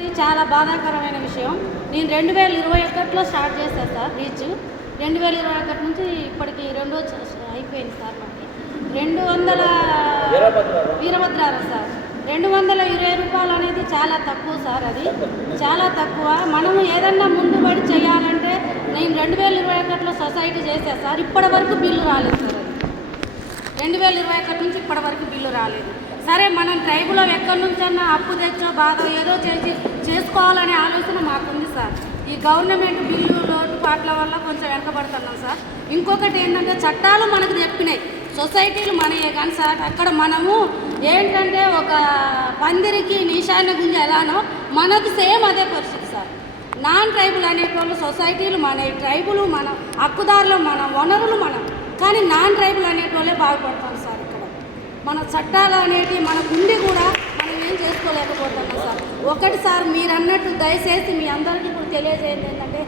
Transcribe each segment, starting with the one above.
ఇది చాలా బాధాకరమైన విషయం. నేను 2021లో స్టార్ట్ చేశాను సార్ రీచ్. 2021 నుంచి ఇప్పటికి అయిపోయింది సార్. మనకి 200 వీరభద్రారం సార్. 220 రూపాయలు అనేది చాలా తక్కువ సార్. అది చాలా తక్కువ. మనం ఏదన్నా ముందుబడి చేయాలంటే నేను 2021లో సొసైటీ చేశాను సార్. ఇప్పటి వరకు బిల్లు రాలేదు సార్. అది 2021 నుంచి ఇప్పటి వరకు బిల్లు రాలేదు. సరే, మనం ట్రైబులో ఎక్కడి నుంచన్నా అప్పు తెచ్చో బాధ ఏదో చేసుకోవాలనే ఆలోచన మాకుంది సార్. ఈ గవర్నమెంట్ బిల్లు లోటుపాట్ల వల్ల కొంచెం వెనకబడుతున్నాం సార్. ఇంకొకటి ఏంటంటే చట్టాలు మనకు చెప్పినాయి, సొసైటీలు మనయే కానీ సార్ అక్కడ మనము ఏంటంటే ఒక పందిరికి ఈశాన్య గుంజ ఎలానో మనకు సేమ్ అదే పరిస్థితి సార్. నాన్ ట్రైబుల్ అనేటోళ్ళు సొసైటీలు మన, ట్రైబులు మనం, హక్కుదారులు మనం, వనరులు మనం, కానీ నాన్ ట్రైబుల్ అనేటోళ్ళే బాగుపడతాం సార్. ఇక్కడ మన చట్టాలు అనేటివి మనకుండి కూడా మనం ఏం చేసుకోలేకపోతున్నాం సార్. ఒకటి సార్, మీరు అన్నట్టు దయచేసి మీ అందరికీ ఇప్పుడు తెలియజేయండి ఏంటంటే,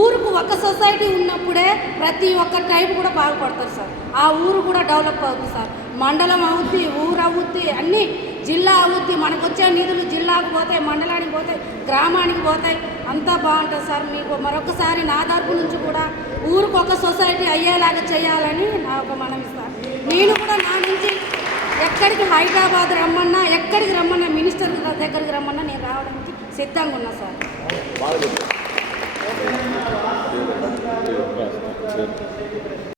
ఊరుకు ఒక సొసైటీ ఉన్నప్పుడే ప్రతి ఒక్క ట్రైబ్ కూడా బాగుపడతారు సార్. ఆ ఊరు కూడా డెవలప్ అవుతుంది సార్. మండలం అవుద్ది, ఊరు అవుద్ది, అన్నీ జిల్లా అవుద్ది. మనకు వచ్చే నిధులు జిల్లాకు పోతాయి, మండలానికి పోతాయి, గ్రామానికి పోతాయి, అంతా బాగుంటుంది సార్. మీకు మరొకసారి నా తరపు నుంచి కూడా ఊరికి ఒక సొసైటీ అయ్యేలాగా చేయాలని నా ఒక మనవి సార్. నేను కూడా నా నుంచి ఎక్కడికి హైదరాబాద్ రమ్మన్నా, ఎక్కడికి రమ్మన్నా, మినిస్టర్ దగ్గరికి రమ్మన్నా నేను రావడానికి సిద్ధంగా ఉన్నా సార్.